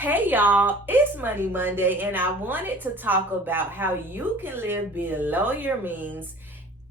Hey y'all, it's Money Monday, and I wanted to talk about how you can live below your means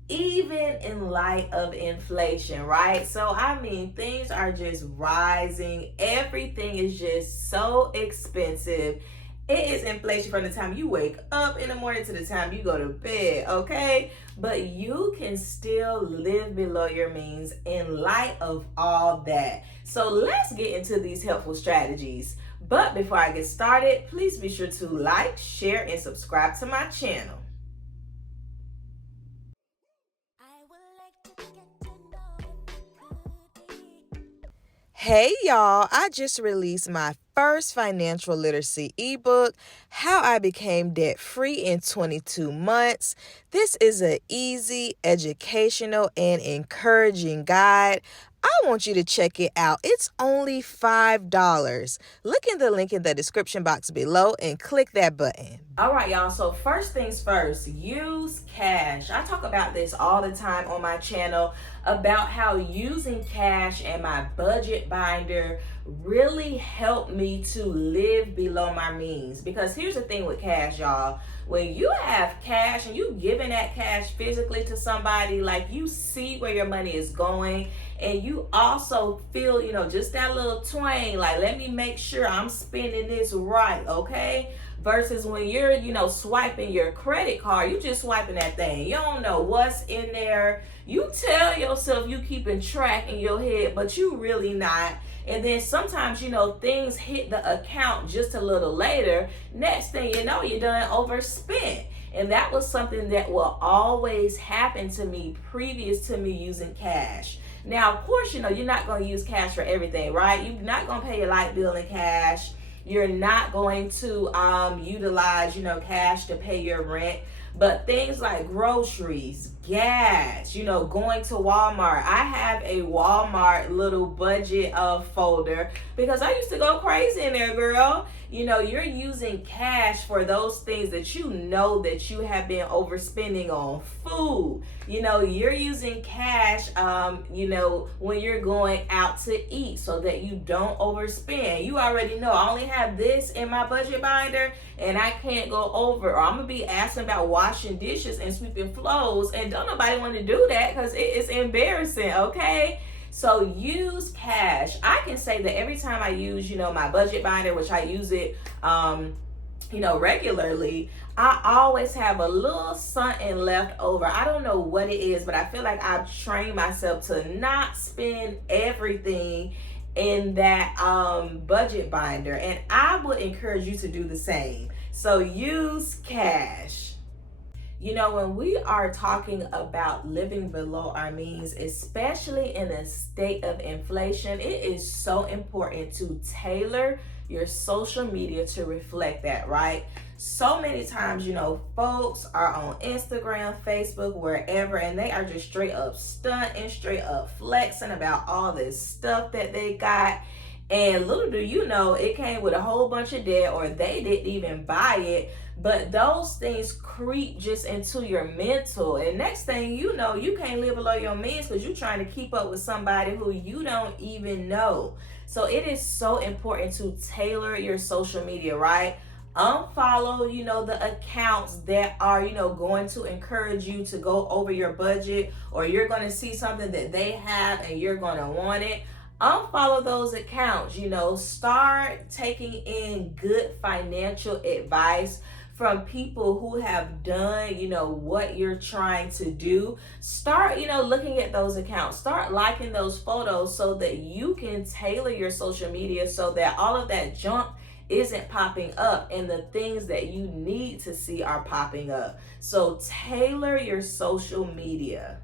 even in light of inflation, right? So, I mean, things are just rising, everything is just so expensive. It is inflation from the time you wake up in the morning to the time you go to bed, okay? But you can still live below your means in light of all that. So let's get into these helpful strategies. But before I get started, please be sure to like, share, and subscribe to my channel. Hey y'all, I just released my first financial literacy ebook, How I Became Debt Free in 22 Months. This is an easy, educational, and encouraging guide. I want you to check it out. It's only $5. Look in the link in the description box below and click that button. All right, y'all. So first things first, use cash. I talk about this all the time on my channel about how using cash and my budget binder really helped me to live below my means. Because here's the thing with cash, y'all. When you have cash and you giving that cash physically to somebody, like you see where your money is going, and you also feel, just that little twang, like, let me make sure I'm spending this right, okay? Versus when you're, swiping your credit card, you just swiping that thing. You don't know what's in there. You tell yourself you keeping track in your head, but you really not. And then sometimes, things hit the account just a little later. Next thing you know, you done overspent. And that was something that will always happen to me previous to me using cash. Now, of course, you're not going to use cash for everything, right? You're not going to pay your light bill in cash. You're not going to utilize, cash to pay your rent. But things like groceries, gas, going to Walmart. I have a Walmart little budget folder because I used to go crazy in there, girl. You're using cash for those things that that you have been overspending on. Food, you're using cash, when you're going out to eat so that you don't overspend. You already know I only have this in my budget binder and I can't go over, or I'm going to be asking about washing dishes and sweeping floors, and don't nobody want to do that because it is embarrassing, okay? So use cash. I can say that every time I use, my budget binder, which I use it, regularly, I always have a little something left over. I don't know what it is, but I feel like I've trained myself to not spend everything in that budget binder, and I would encourage you to do the same. So use cash. When we are talking about living below our means, especially in a state of inflation, it is so important to tailor your social media to reflect that, right? So many times, folks are on Instagram, Facebook, wherever, and they are just straight up stunting, straight up flexing about all this stuff that they got. And little do you know, it came with a whole bunch of debt, or they didn't even buy it. But those things creep just into your mental. And next thing you know, you can't live below your means because you're trying to keep up with somebody who you don't even know. So it is so important to tailor your social media, right? Unfollow, the accounts that are, going to encourage you to go over your budget, or you're going to see something that they have and you're going to want it. Unfollow those accounts. Start taking in good financial advice from people who have done, what you're trying to do. Start, looking at those accounts. Start liking those photos so that you can tailor your social media so that all of that junk isn't popping up and the things that you need to see are popping up. So tailor your social media.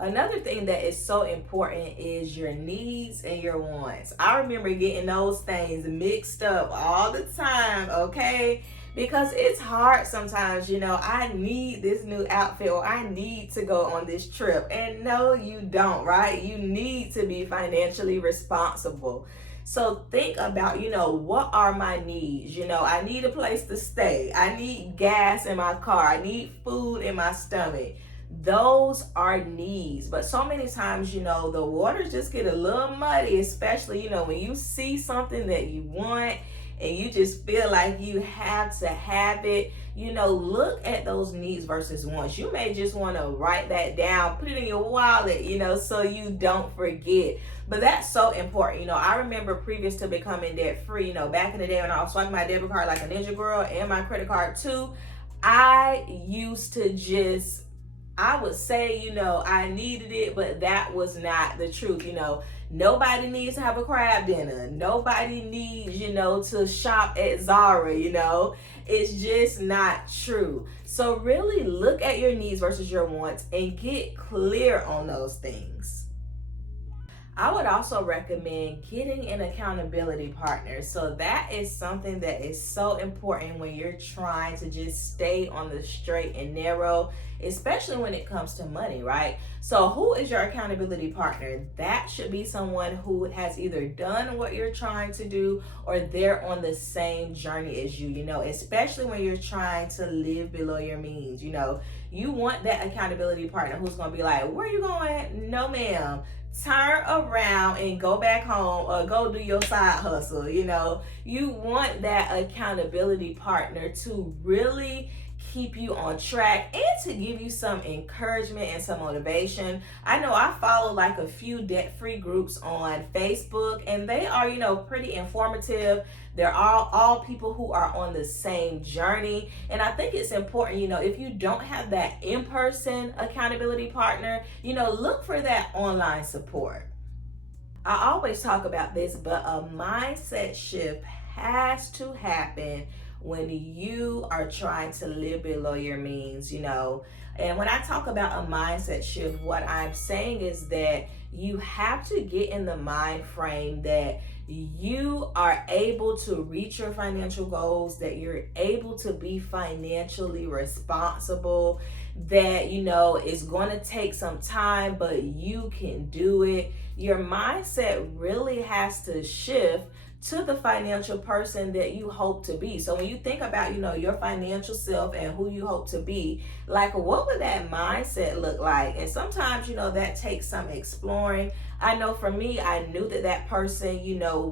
Another thing that is so important is your needs and your wants. I remember getting those things mixed up all the time, okay? Because it's hard sometimes, I need this new outfit, or I need to go on this trip. And no, you don't, right? You need to be financially responsible. So think about, what are my needs? I need a place to stay. I need gas in my car. I need food in my stomach. Those are needs. But so many times, the waters just get a little muddy, especially, when you see something that you want and you just feel like you have to have it, look at those needs versus wants. You may just want to write that down, put it in your wallet, so you don't forget. But that's so important. I remember previous to becoming debt free, back in the day when I was swiping my debit card like a ninja girl and my credit card too, I used to just, I would say, I needed it, but that was not the truth. Nobody needs to have a crab dinner. Nobody needs, to shop at Zara, It's just not true. So really look at your needs versus your wants and get clear on those things. I would also recommend getting an accountability partner. So that is something that is so important when you're trying to just stay on the straight and narrow, especially when it comes to money, right? So who is your accountability partner? That should be someone who has either done what you're trying to do or they're on the same journey as you, especially when you're trying to live below your means. You want that accountability partner who's going to be like, where are you going? No, ma'am. Turn around and go back home or go do your side hustle. You want that accountability partner to really keep you on track and to give you some encouragement and some motivation. I know I follow like a few debt-free groups on Facebook, and they are, pretty informative. They're all people who are on the same journey. And I think it's important, if you don't have that in-person accountability partner, look for that online support. I always talk about this, but a mindset shift has to happen when you are trying to live below your means, And when I talk about a mindset shift, what I'm saying is that you have to get in the mind frame that you are able to reach your financial goals, that you're able to be financially responsible, that, it's going to take some time, but you can do it. Your mindset really has to shift to the financial person that you hope to be. So when you think about, your financial self and who you hope to be, like what would that mindset look like? And sometimes, that takes some exploring. I know for me, I knew that person,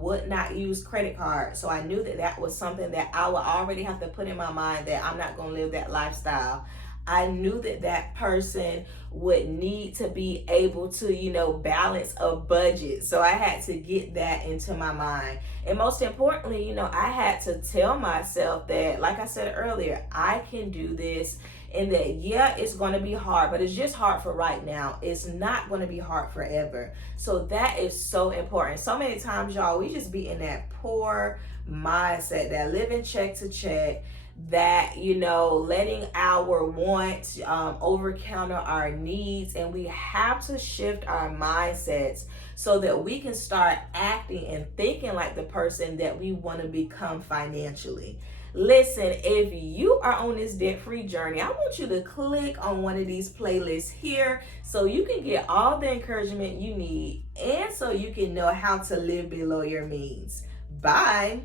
would not use credit cards. So I knew that was something that I would already have to put in my mind that I'm not going to live that lifestyle. I knew that person would need to be able to, balance a budget. So I had to get that into my mind. And most importantly, I had to tell myself that, like I said earlier, I can do this, and that, yeah, it's going to be hard, but it's just hard for right now. It's not going to be hard forever. So that is so important. So many times, y'all, we just be in that poor mindset, that living check to check, that letting our wants over counter our needs. And we have to shift our mindsets so that we can start acting and thinking like the person that we want to become financially. Listen, if you are on this debt-free journey, I want you to click on one of these playlists here so you can get all the encouragement you need and so you can know how to live below your means. Bye.